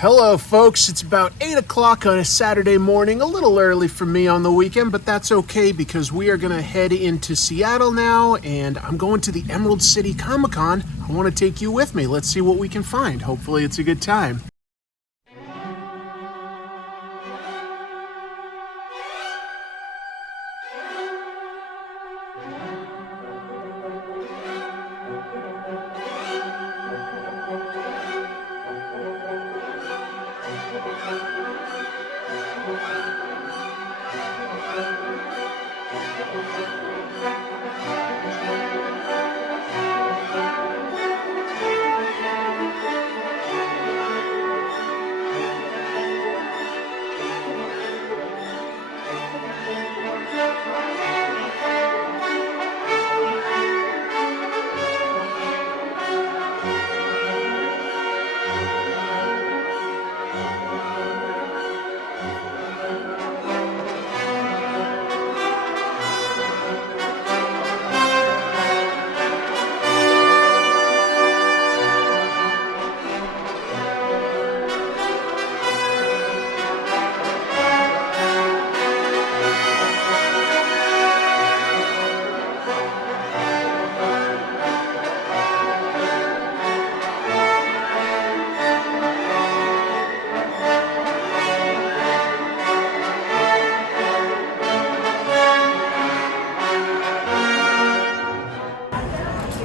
Hello folks, it's about 8 o'clock on a Saturday morning, a little early for me on the weekend, but that's okay because we are going to head into Seattle now and I'm going to the Emerald City Comic-Con. I want to take you with me. Let's see what we can find. Hopefully it's a good time.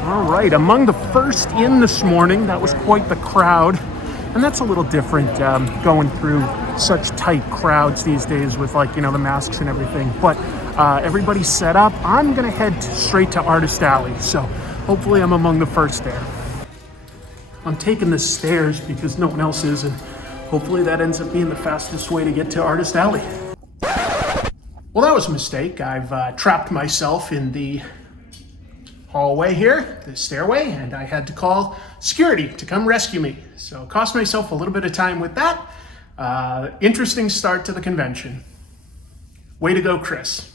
All right, among the first in this morning. That was quite the crowd, and that's a little different going through such tight crowds these days with the masks and everything. But everybody's set up. I'm gonna head straight to Artist Alley, so hopefully I'm among the first there. I'm taking the stairs because no one else is, and hopefully that ends up being the fastest way to get to Artist Alley. Well, that was a mistake. I've trapped myself in the hallway here, the stairway, and I had to call security to come rescue me. So it cost myself a little bit of time with that. Interesting start to the convention. Way to go, Chris.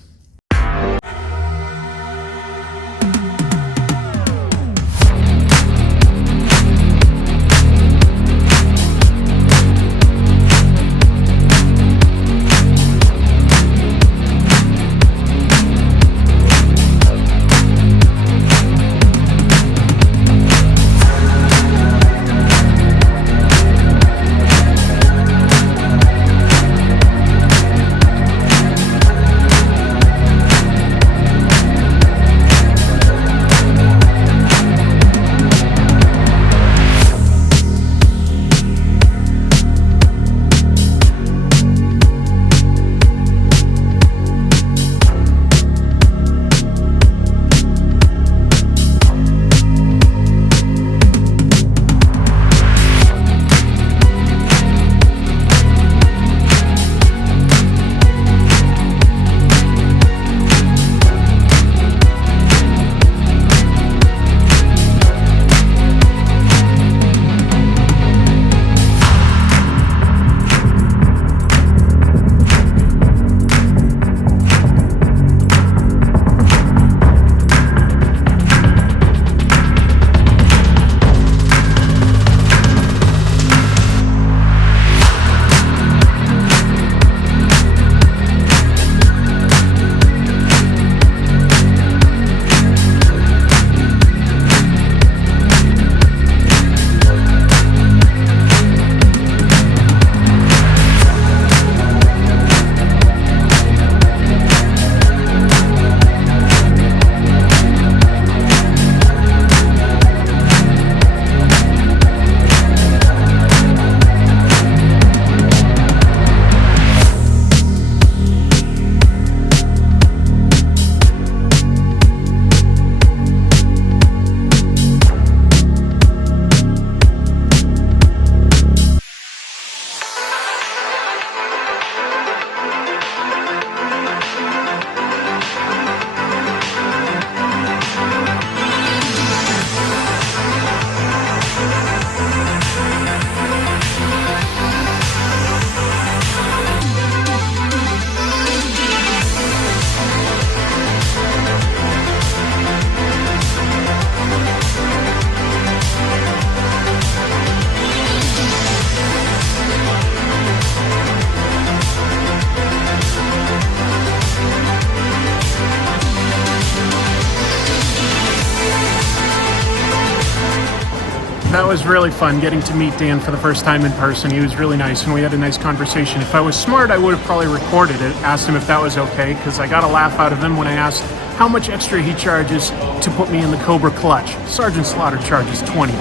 was really fun getting to meet Dan for the first time in person. He was really nice and we had a nice conversation. If I was smart, I would have probably recorded it, asked him if that was okay, because I got a laugh out of him when I asked how much extra he charges to put me in the Cobra clutch. Sergeant Slaughter charges $20.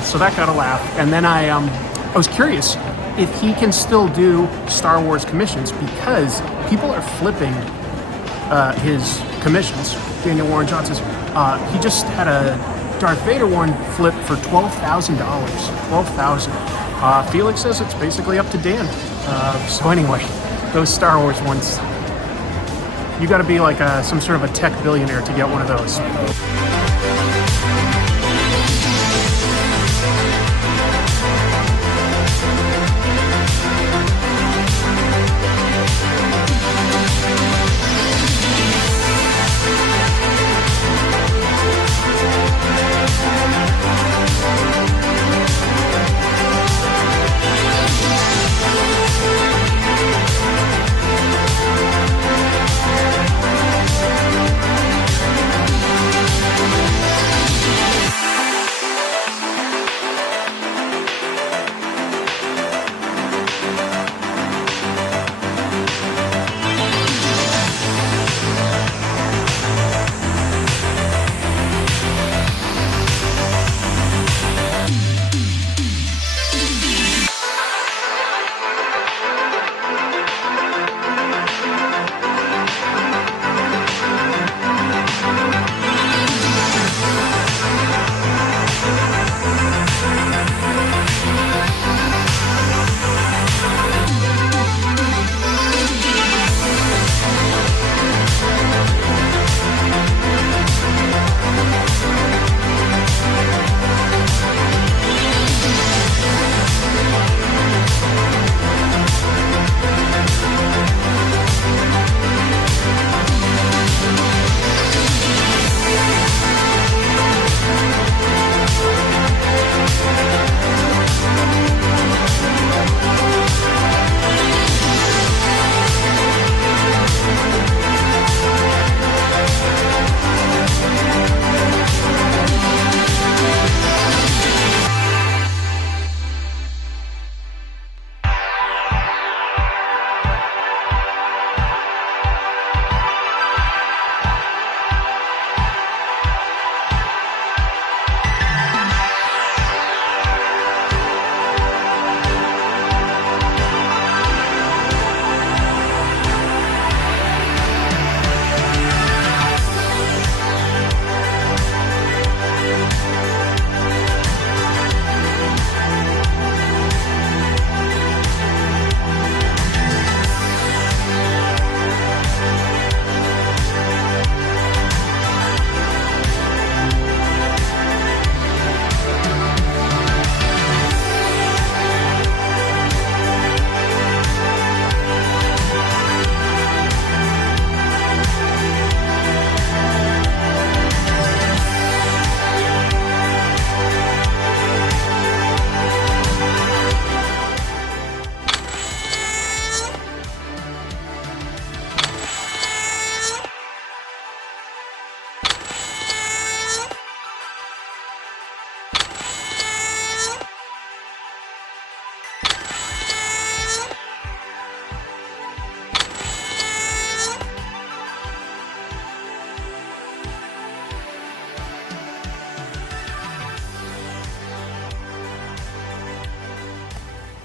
So that got a laugh. And then I was curious if he can still do Star Wars commissions, because people are flipping his commissions. Daniel Warren Johnson's. He just had a Darth Vader one flip for $12,000. $12,000. Felix says it's basically up to Dan. So anyway, those Star Wars ones, you got to be like some sort of a tech billionaire to get one of those.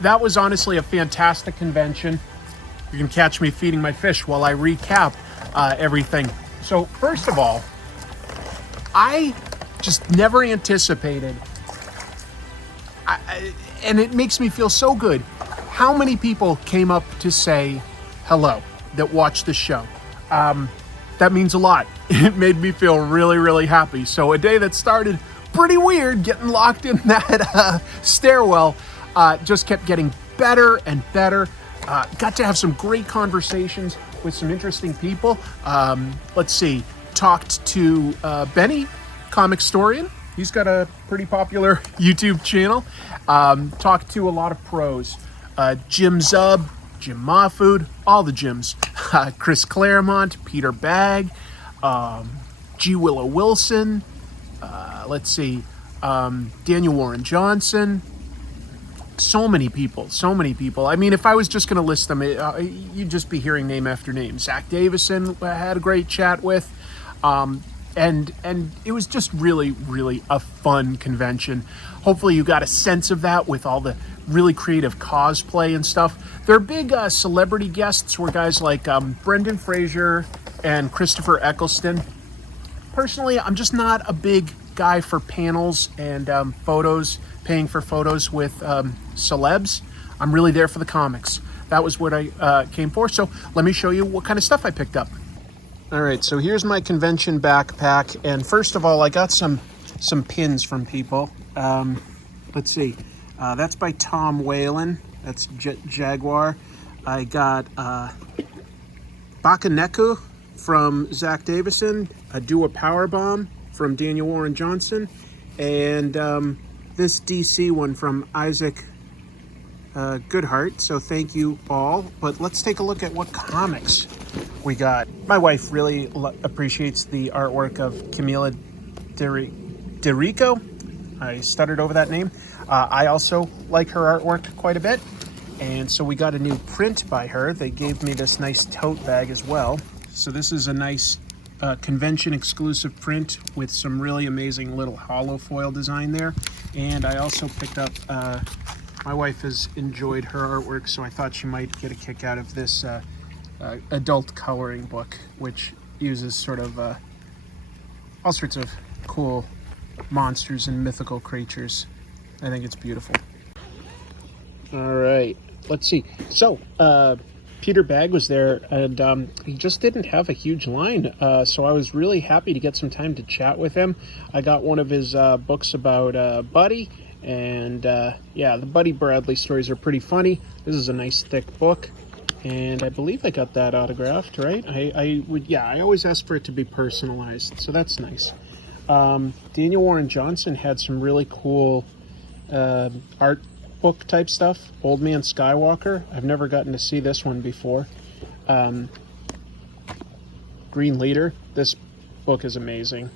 That was honestly a fantastic convention. You can catch me feeding my fish while I recap everything. So first of all, I just never anticipated, and it makes me feel so good, how many people came up to say hello that watched the show. That means a lot. It made me feel really, really happy. So a day that started pretty weird, getting locked in that stairwell, just kept getting better and better. Got to have some great conversations with some interesting people. Let's see, talked to Benny, Comic Storian. He's got a pretty popular YouTube channel. Talked to a lot of pros. Jim Zub, Jim Mahfood, all the Jims. Chris Claremont, Peter Bagg, G. Willow Wilson. Let's see, Daniel Warren Johnson. So many people, so many people. I mean, if I was just going to list them, you'd just be hearing name after name. Zach Davison, I had a great chat with. And it was just really, really a fun convention. Hopefully you got a sense of that with all the really creative cosplay and stuff. Their big celebrity guests were guys like Brendan Fraser and Christopher Eccleston. Personally, I'm just not a big guy for panels and photos, paying for photos with celebs. I'm really there for the comics. That was what I came for. So let me show you what kind of stuff I picked up. All right, so here's my convention backpack. And first of all, I got some pins from people. Let's see. That's by Tom Whalen. That's Jaguar. I got Bakaneku from Zach Davison. A Do a Powerbomb from Daniel Warren Johnson. And this DC one from Isaac Goodhart. So thank you all. But let's take a look at what comics we got. My wife really appreciates the artwork of Camila Derico. I stuttered over that name. I also like her artwork quite a bit. And so we got a new print by her. They gave me this nice tote bag as well. So this is a nice convention exclusive print with some really amazing little hollow foil design there. And I also picked up, my wife has enjoyed her artwork, so I thought she might get a kick out of this adult coloring book, which uses sort of all sorts of cool monsters and mythical creatures. I think it's beautiful. All right, let's see. So Peter Bagg was there, and he just didn't have a huge line, so I was really happy to get some time to chat with him. I got one of his books about Buddy, and yeah, the Buddy Bradley stories are pretty funny. This is a nice thick book. And I believe I got that autographed, right? I always ask for it to be personalized, so that's nice. Daniel Warren Johnson had some really cool art book type stuff. Old Man Skywalker. I've never gotten to see this one before. Green Leader. This book is amazing.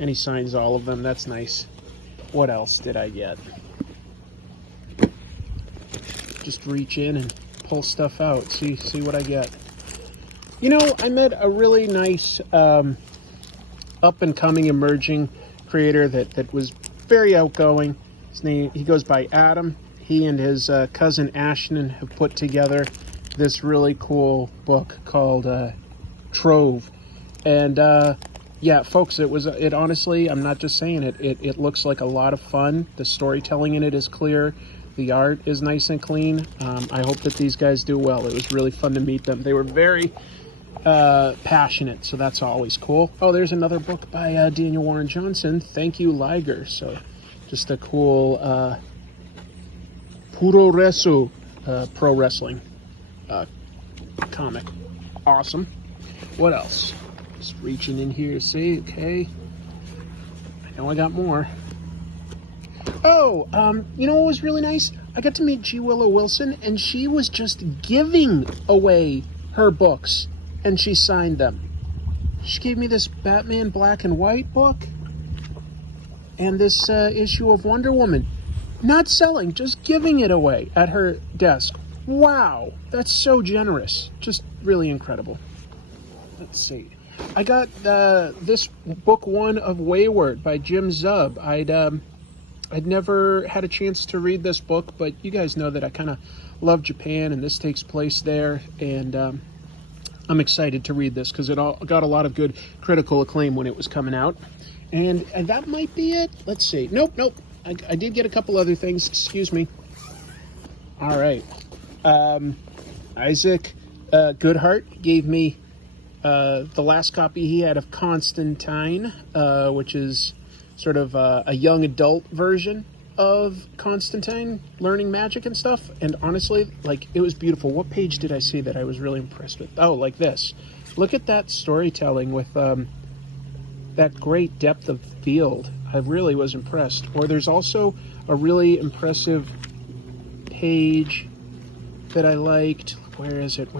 And he signs all of them. That's nice. What else did I get? Just reach in and pull stuff out. See what I get. You know, I met a really nice up and coming emerging creator that was very outgoing. His name, he goes by Adam. He and his cousin Ashton have put together this really cool book called Trove. And yeah, folks, it honestly, I'm not just saying it, it looks like a lot of fun. The storytelling in it is clear. The art is nice and clean. I hope that these guys do well. It was really fun to meet them. They were very passionate, so that's always cool. Oh, there's another book by Daniel Warren Johnson. Thank you, Liger. So just a cool Puroresu pro wrestling comic. Awesome. What else? Just reaching in here to see. Okay. I know I got more. Oh, you know what was really nice? I got to meet G. Willow Wilson, and she was just giving away her books, and she signed them. She gave me this Batman Black and White book, and this issue of Wonder Woman. Not selling, just giving it away at her desk. Wow, that's so generous. Just really incredible. Let's see. I got this book one of Wayward by Jim Zub. I'd never had a chance to read this book, but you guys know that I kind of love Japan, and this takes place there, and I'm excited to read this because it all got a lot of good critical acclaim when it was coming out. And that might be it. Let's see. Nope. I did get a couple other things. Excuse me. All right. Isaac Goodhart gave me the last copy he had of Constantine, which is sort of a young adult version of Constantine learning magic and stuff. And honestly, like, it was beautiful. What page did I see that I was really impressed with? Oh, like this. Look at that storytelling with that great depth of field. I really was impressed. Or there's also a really impressive page that I liked. Where is it?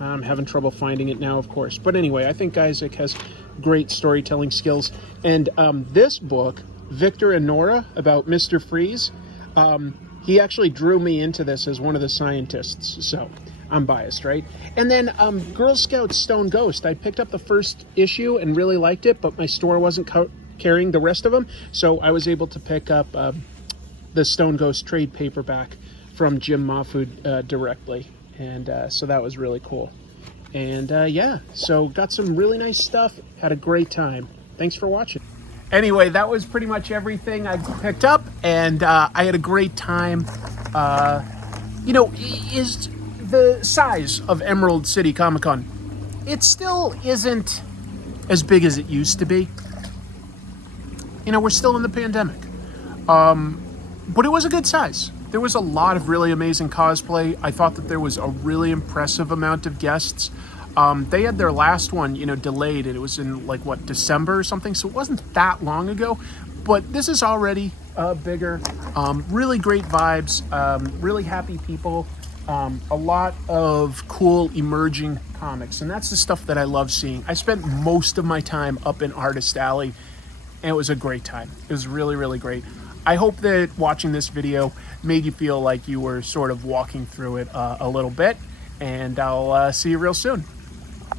I'm having trouble finding it now, of course. But anyway, I think Isaac has great storytelling skills. And this book, Victor and Nora, about Mr. Freeze, he actually drew me into this as one of the scientists. So I'm biased, right? And then Girl Scout Stone Ghost. I picked up the first issue and really liked it, but my store wasn't carrying the rest of them. So I was able to pick up the Stone Ghost trade paperback from Jim Mahfood directly. And so that was really cool. And yeah, so got some really nice stuff. Had a great time. Thanks for watching. Anyway, that was pretty much everything I picked up, and I had a great time. You know, is the size of Emerald City Comic Con, it still isn't as big as it used to be. You know, we're still in the pandemic. But it was a good size. There was a lot of really amazing cosplay. I thought that there was a really impressive amount of guests. They had their last one, you know, delayed, and it was in like what, December or something, so it wasn't that long ago, but this is already bigger. Really great vibes, really happy people, a lot of cool emerging comics, and that's the stuff that I love seeing. I spent most of my time up in Artist Alley, and it was a great time. It was really, really great. I hope that watching this video made you feel like you were sort of walking through it a little bit, and I'll see you real soon.